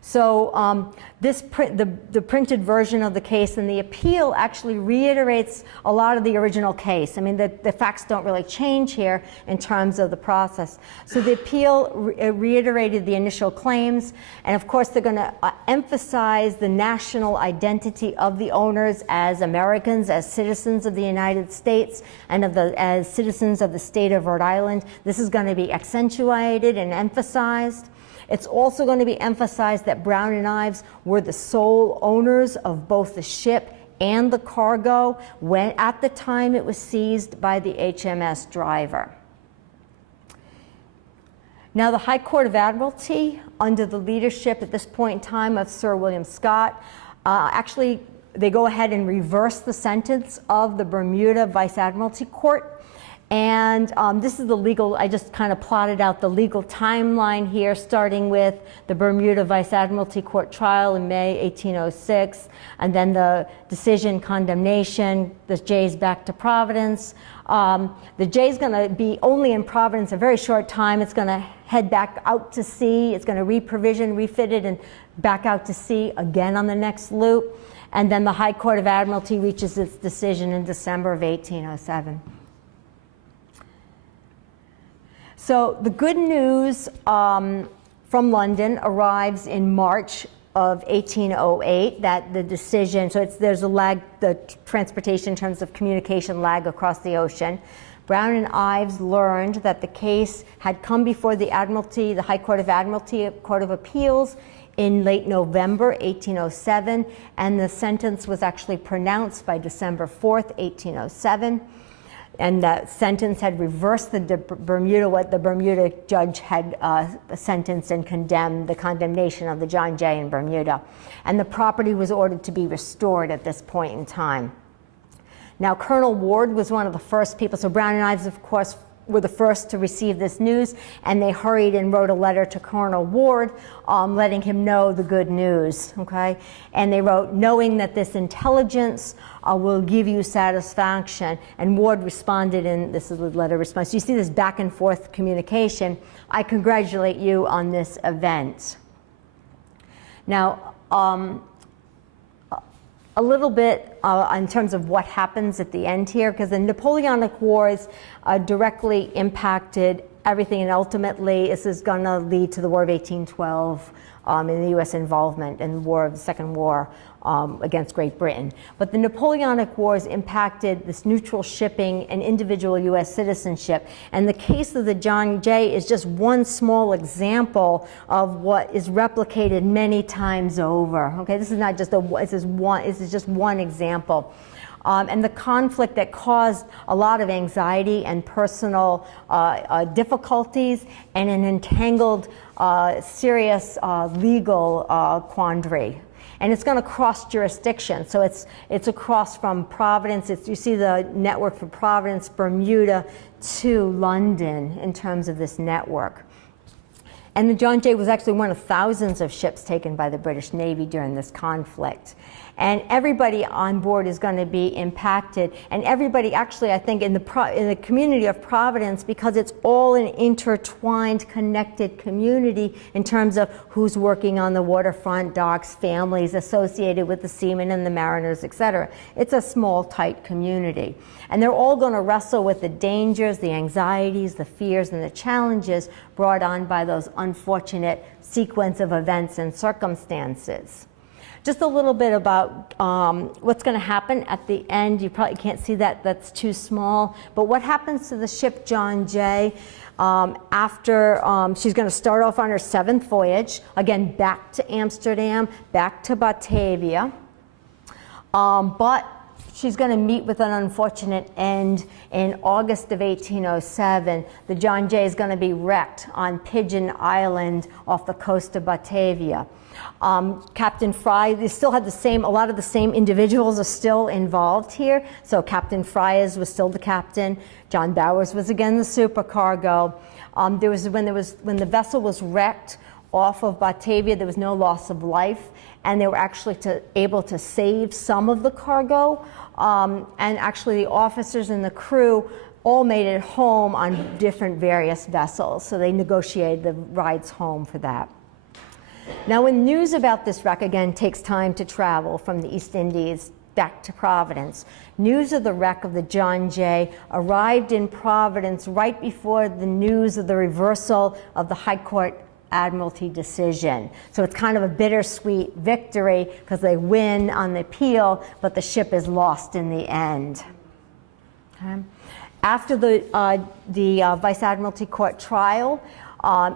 So the printed version of the case and the appeal actually reiterates a lot of the original case. I mean, the facts don't really change here in terms of the process. So the appeal reiterated the initial claims, and of course they're going to emphasize the national identity of the owners as Americans, as citizens of the United States, and as citizens of the state of Rhode Island. This is going to be accentuated and emphasized. It's also going to be emphasized that Brown and Ives were the sole owners of both the ship and the cargo when, at the time it was seized by the HMS driver. Now, the High Court of Admiralty, under the leadership at this point in time of Sir William Scott, actually they go ahead and reverse the sentence of the Bermuda Vice Admiralty Court. And this is the legal, I just kind of plotted out the legal timeline here, starting with the Bermuda Vice Admiralty Court trial in May 1806, and then the decision, condemnation, the Jay's back to Providence. The Jay's going to be only in Providence a very short time. It's going to head back out to sea. It's going to reprovision, refit it, and back out to sea again on the next loop. And then the High Court of Admiralty reaches its decision in December of 1807. So the good news from London arrives in March of 1808 that the decision, so there's a lag, the transportation in terms of communication lag across the ocean. Brown and Ives learned that the case had come before the Admiralty, the High Court of Admiralty, Court of Appeals in late November 1807, and the sentence was actually pronounced by December 4th, 1807. And that sentence had reversed what the Bermuda judge had sentenced and condemned, the condemnation of the John Jay in Bermuda. And the property was ordered to be restored at this point in time. Now, Colonel Ward was one of the first people, so Brown and Ives, of course, were the first to receive this news, and they hurried and wrote a letter to Colonel Ward letting him know the good news, okay? And they wrote, knowing that this intelligence will give you satisfaction. And Ward responded, and this is the letter response. You see this back and forth communication. I congratulate you on this event. Now, a little bit in terms of what happens at the end here, because the Napoleonic Wars directly impacted everything, and ultimately this is going to lead to the War of 1812 and the U.S. involvement in the Second War against Great Britain. But the Napoleonic Wars impacted this neutral shipping and individual U.S. citizenship. And the case of the John Jay is just one small example of what is replicated many times over. Okay, this is not just this is just one example. And the conflict that caused a lot of anxiety and personal difficulties and an entangled, serious legal quandary. And it's going to cross jurisdiction. So it's across from Providence. You see the network from Providence, Bermuda, to London in terms of this network. And the John Jay was actually one of thousands of ships taken by the British Navy during this conflict. And everybody on board is going to be impacted. And everybody actually, I think, in the community of Providence, because it's all an intertwined, connected community in terms of who's working on the waterfront, docks, families associated with the seamen and the mariners, et cetera. It's a small, tight community. And they're all going to wrestle with the dangers, the anxieties, the fears, and the challenges brought on by those unfortunate sequence of events and circumstances. Just a little bit about what's going to happen at the end. You probably can't see that, that's too small. But what happens to the ship John Jay after she's going to start off on her 7th voyage, again, back to Amsterdam, back to Batavia. But she's going to meet with an unfortunate end. In August of 1807, the John Jay is going to be wrecked on Pigeon Island off the coast of Batavia. Captain Fry, they still had a lot of the same individuals are still involved here. So Captain Fry was still the captain. John Bowers was again the supercargo. When the vessel was wrecked off of Batavia, there was no loss of life, and they were actually able to save some of the cargo. And actually the officers and the crew all made it home on different various vessels. So they negotiated the rides home for that. Now, when news about this wreck, again, takes time to travel from the East Indies back to Providence. News of the wreck of the John Jay arrived in Providence right before the news of the reversal of the High Court Admiralty decision. So it's kind of a bittersweet victory because they win on the appeal, but the ship is lost in the end. Okay. After the Vice Admiralty Court trial,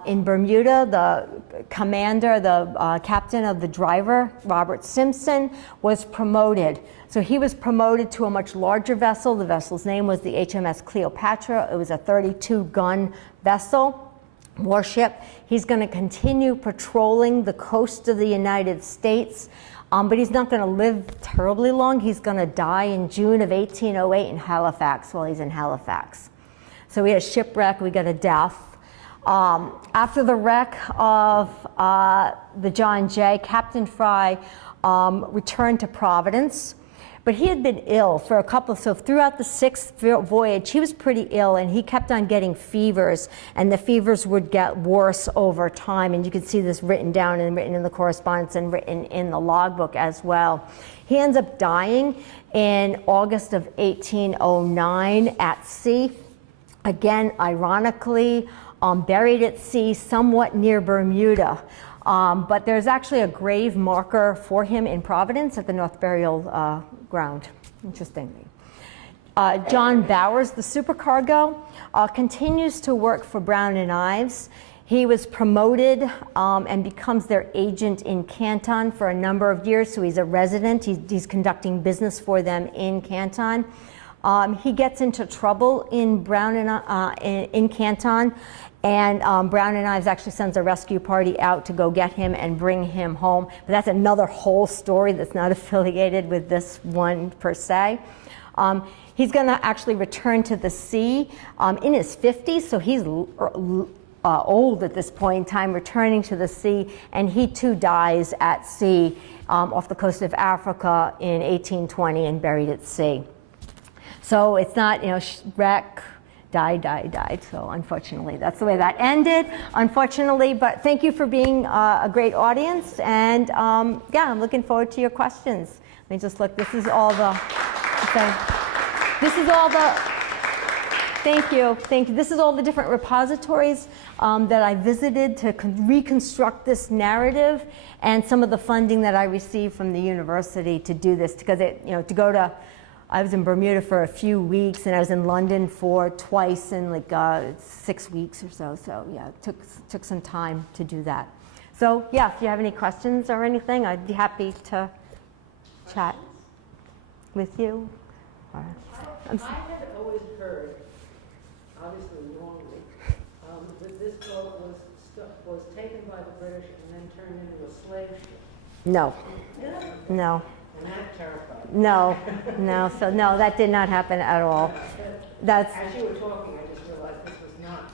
in Bermuda, the commander, the captain of the driver, Robert Simpson, was promoted. So he was promoted to a much larger vessel. The vessel's name was the HMS Cleopatra. It was a 32-gun vessel, warship. He's going to continue patrolling the coast of the United States, but he's not going to live terribly long. He's going to die in June of 1808 in Halifax while he's in Halifax. So we had a shipwreck, we got a death. After the wreck of the John Jay, Captain Fry returned to Providence, but he had been ill for so throughout the 6th voyage, he was pretty ill, and he kept on getting fevers, and the fevers would get worse over time, and you can see this written down and written in the correspondence and written in the logbook as well. He ends up dying in August of 1809 at sea. Again, ironically, buried at sea somewhat near Bermuda. But there's actually a grave marker for him in Providence at the North Burial Ground, interestingly. John Bowers, the supercargo, continues to work for Brown and Ives. He was promoted and becomes their agent in Canton for a number of years, so he's a resident. He's conducting business for them in Canton. He gets into trouble in in Canton, and Brown and Ives actually sends a rescue party out to go get him and bring him home. But that's another whole story that's not affiliated with this one per se. He's going to actually return to the sea in his 50s, so he's old at this point in time, returning to the sea, and he too dies at sea off the coast of Africa in 1820 and buried at sea. So it's not, wreck, died. So unfortunately, that's the way that ended, unfortunately. But thank you for being a great audience. And yeah, I'm looking forward to your questions. Let me just look. This is all the, okay. This is all the, thank you. This is all the different repositories that I visited to reconstruct this narrative, and some of the funding that I received from the university to do this, because I was in Bermuda for a few weeks, and I was in London for twice in like 6 weeks or so. So yeah, it took some time to do that. So yeah, if you have any questions or anything, I'd be happy to chat with you. I had always heard, obviously wrongly, that this boat was taken by the British and then turned into a slave ship. No. And that terrified me. No. So no, that did not happen at all. That's. As you were talking, I just realized this was not.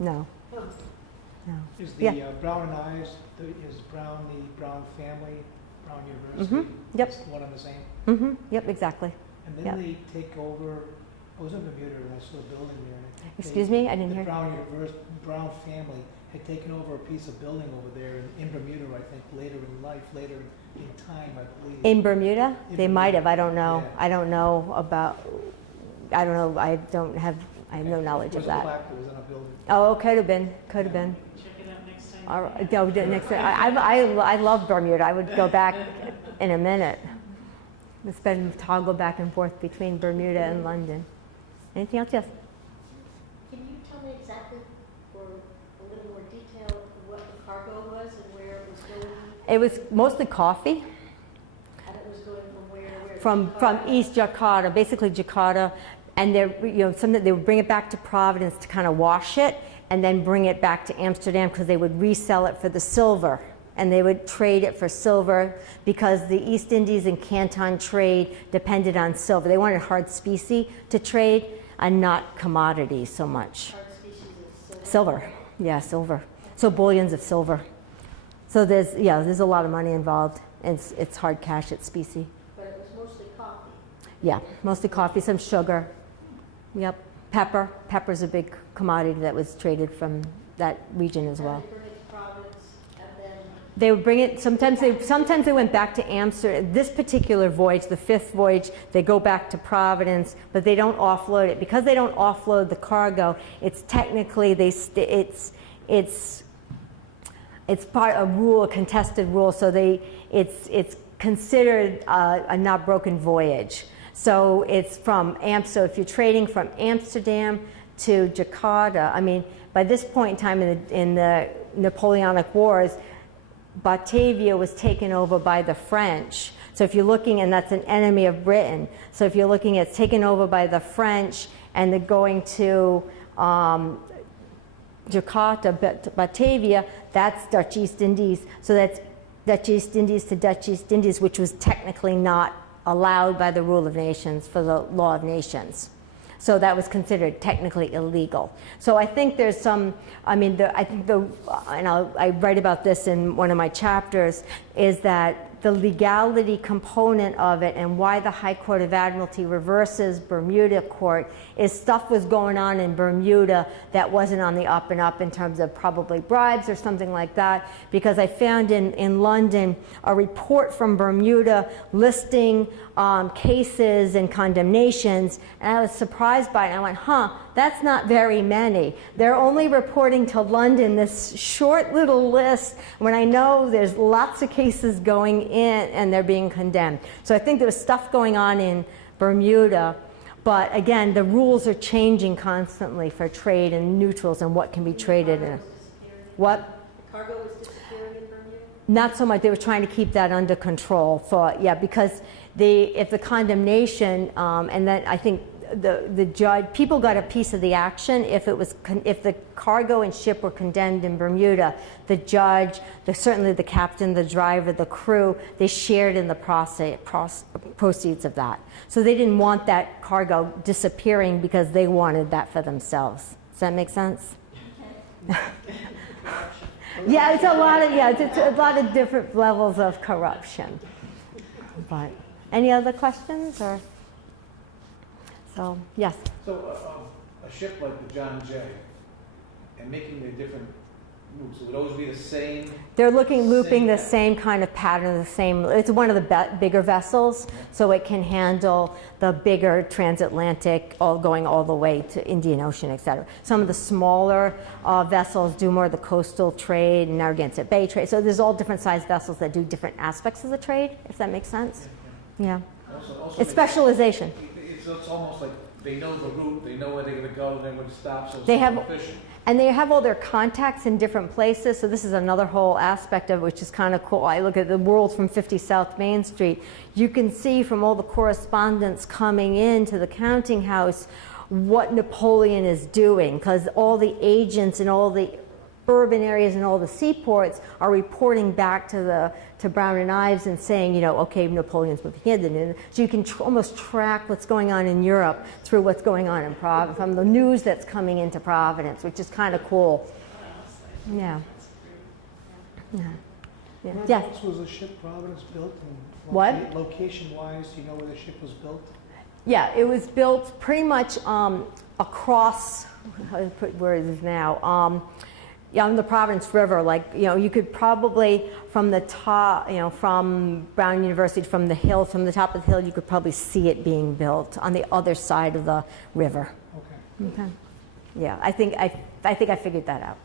No. Is the Brown and Ives, is Brown the Brown family, Brown University? Mm-hmm. Yep. Is one and the same? Mm-hmm. Yep, exactly. And then they take over, I was in Bermuda and I saw a building there. Excuse me, I didn't hear. The Brown family had taken over a piece of building over there in Bermuda, I think, later in life, later in time, I believe. In Bermuda? In They might have, I don't know. Yeah. I don't know, I have no knowledge of that. Plaque that was on a building. Oh, could have been. Check it out next time. All right, no, next time. I love Bermuda. I would go back in a minute. Toggle back and forth between Bermuda and London. Anything else? Yes? Can you tell me exactly, or a little more detail, what the cargo was and where it was going? It was mostly coffee. And it was going from where to where? from East Jakarta, basically Jakarta, and something they would bring it back to Providence to kind of wash it, and then bring it back to Amsterdam because they would resell it for the silver, and they would trade it for silver because the East Indies and Canton trade depended on silver. They wanted hard specie to trade and not commodities so much. Hard species of Silver, yeah, silver. So bullions of silver. So there's a lot of money involved, and it's hard cash, it's specie. But it was mostly coffee. Yeah, mostly coffee, some sugar. Yep, pepper. Pepper's a big commodity that was traded from that region as well. And they bring it to Providence, and then They would bring it, sometimes they went back to Amsterdam. This particular voyage, the 5th voyage, they go back to Providence, but they don't offload it. Because they don't offload the cargo, it's technically, it's part of a rule, a contested rule, so it's considered a not broken voyage. So it's so if you're trading from Amsterdam to Jakarta, I mean, by this point in time in the Napoleonic Wars, Batavia was taken over by the French. So if you're looking, and that's an enemy of Britain. So if you're looking at taken over by the French and they're going to Jakarta, Batavia, that's Dutch East Indies. So that's Dutch East Indies to Dutch East Indies, which was technically not allowed by the rule of nations for the law of nations. So that was considered technically illegal. So I think there's some, and I write about this in one of my chapters, is that the legality component of it and why the High Court of Admiralty reverses Bermuda Court is stuff was going on in Bermuda that wasn't on the up and up in terms of probably bribes or something like that, because I found in London a report from Bermuda listing cases and condemnations, and I was surprised by it, and I went, that's not very many. They're only reporting to London this short little list when I know there's lots of cases going in and they're being condemned. So I think there was stuff going on in Bermuda, but again, the rules are changing constantly for trade and neutrals and what can be traded. What? the cargo was disappearing in Bermuda? Not so much. They were trying to keep that under control because if the condemnation, and then I think the judge, people got a piece of the action if the cargo and ship were condemned in Bermuda. The judge, certainly the captain, the driver, the crew, they shared in the proceeds of that. So they didn't want that cargo disappearing because they wanted that for themselves. Does that make sense? Yeah, it's a lot of different levels of corruption. But any other questions or? So, yes. So a ship like the John Jay, and making the different moves, it would always be the same? They're looping the same kind of pattern, it's one of the bigger vessels, so it can handle the bigger transatlantic, going all the way to Indian Ocean, et cetera. Some of the smaller vessels do more of the coastal trade and Narragansett Bay trade. So there's all different sized vessels that do different aspects of the trade, if that makes sense. Yeah. Also It's specialization. It's almost like they know the route, they know where they're going to go, they know where to stop, so it's They more have- efficient. And they have all their contacts in different places, so this is another whole aspect of it, which is kind of cool. I look at the world from 50 South Main Street. You can see from all the correspondence coming into the counting house what Napoleon is doing, because all the agents in all the urban areas and all the seaports are reporting back to Brown and Ives and saying, okay, Napoleon's moving here. So you can almost track what's going on in Europe through what's going on in Providence, from the news that's coming into Providence, which is kind of cool. Yeah. Yeah. Yeah. Yeah. Whereabouts was the ship Providence built? And What? Location-wise, do you know where the ship was built? Yeah, it was built pretty much across, where it is now, on the Providence River. You could probably, from the top, from Brown University, from the top of the hill, you could probably see it being built on the other side of the river. Okay. Yeah, I think I figured that out.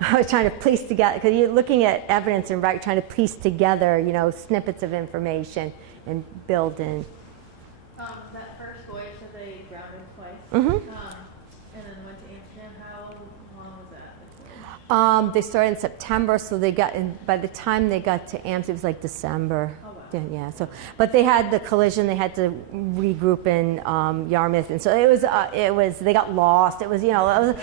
I was trying to piece together, because you're looking at evidence and trying to piece together, snippets of information and build in. That first voyage that they grounded twice, Mm-hmm. and then went to Amsterdam, how long was that? They started in September, so by the time they got to Amsterdam, it was like December. Oh, wow. Yeah, so, but they had the collision, they had to regroup in Yarmouth, and so it was, they got lost, it was, it was,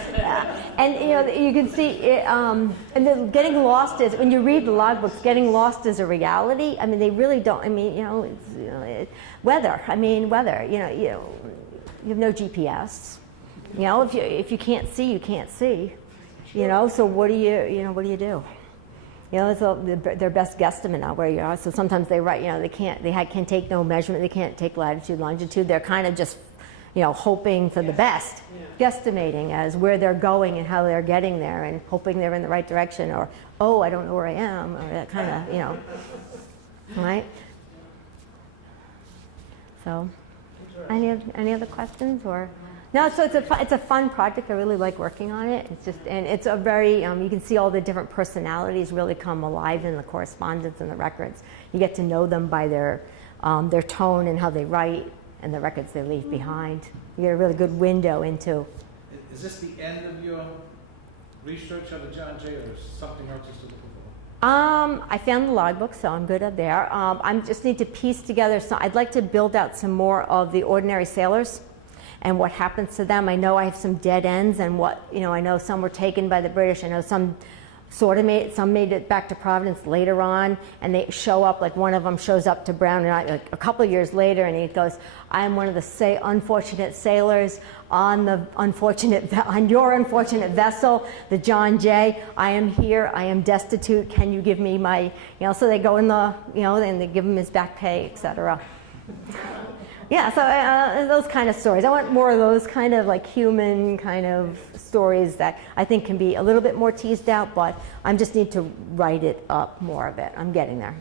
and, you can see, and then getting lost is, when you read the logbooks, getting lost is a reality. I mean, they really don't, it's, weather, weather, you have no GPS. If you can't see, you can't see. So what do you do? It's their best guesstimate now where you are. So sometimes they write, they can take no measurement, they can't take latitude, longitude. They're kind of just, hoping for the best, guesstimating as where they're going and how they're getting there, and hoping they're in the right direction, or, oh, I don't know where I am, or that kind of, right? So, any other questions or? No, so it's a fun project. I really like working on it. It's just, and it's a very, you can see all the different personalities really come alive in the correspondence and the records. You get to know them by their tone and how they write and the records they leave behind. You get a really good window into. Is this the end of your research on the John Jay, or is something else you're still looking for? I found the logbook, so I'm good up there. I just need to piece together. So I'd like to build out some more of the ordinary sailors and what happens to them. I know I have some dead ends, and I know some were taken by the British. I know some some made it back to Providence later on, and they show up, like one of them shows up to Brown and I like a couple of years later, and he goes, I'm one of the unfortunate sailors on your unfortunate vessel, the John Jay. I am here, I am destitute, can you give me my, so they go in the, and they give him his back pay, etc. Yeah, so those kind of stories. I want more of those kind of like human kind of stories that I think can be a little bit more teased out, but I just need to write it up, more of it. I'm getting there.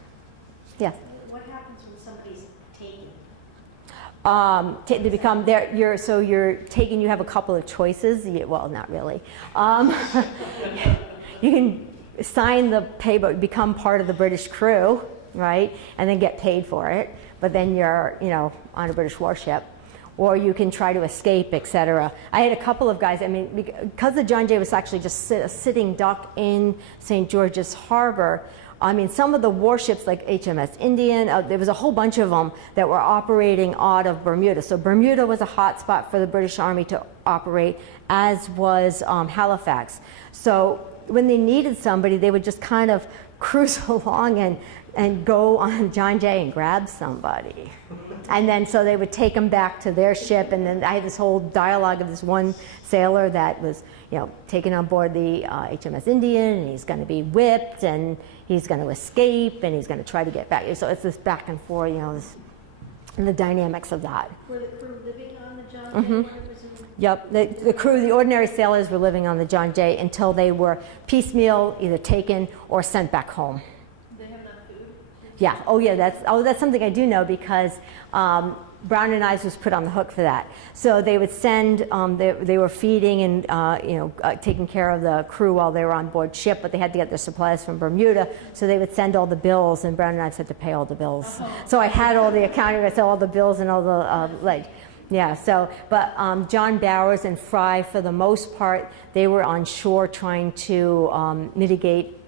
Yes? What happens when somebody's taken? They become there. So you're taking. You have a couple of choices. Well, not really. You can sign the pay, but become part of the British crew, right, and then get paid for it. But then you're, on a British warship, or you can try to escape, etc. I had a couple of guys, because the John Jay was actually just a sitting duck in St. George's Harbor, some of the warships like HMS Indian, there was a whole bunch of them that were operating out of Bermuda. So Bermuda was a hot spot for the British Army to operate, as was Halifax. So when they needed somebody, they would just kind of cruise along and go on John Jay and grab somebody. And then so they would take them back to their ship, and then I had this whole dialogue of this one sailor that was, taken on board the HMS Indian, and he's going to be whipped, and he's going to escape, and he's going to try to get back. So it's this back and forth, and the dynamics of that. Were the crew living on the John Jay? Yep, the crew, the ordinary sailors were living on the John Jay until they were piecemeal, either taken or sent back home. They have enough food? Yeah. Oh, yeah. That's something I do know, because Brown and Ives was put on the hook for that. So they would send. They were feeding and taking care of the crew while they were on board ship, but they had to get their supplies from Bermuda. So they would send all the bills, and Brown and Ives had to pay all the bills. So I had all the accounting. I saw all the bills and all the Yeah. So, but John Bowers and Fry, for the most part, they were on shore trying to mitigate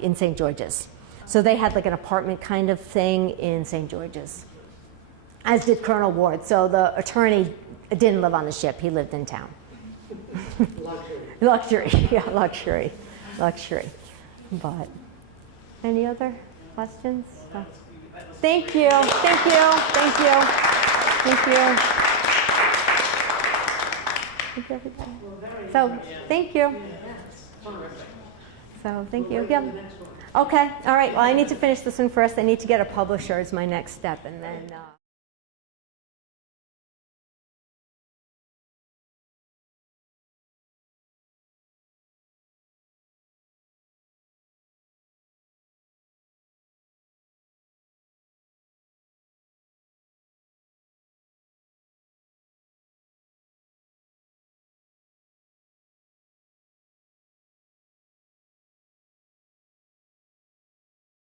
in St. George's. So they had like an apartment kind of thing in St. George's, as did Colonel Ward. So the attorney didn't live on the ship, he lived in town. Luxury, yeah, luxury. But, any other questions? Thank you. Thank you, everybody. So, thank you. So, thank you. Yeah. Okay, all right. Well, I need to finish this one first. I need to get a publisher as my next step, and then...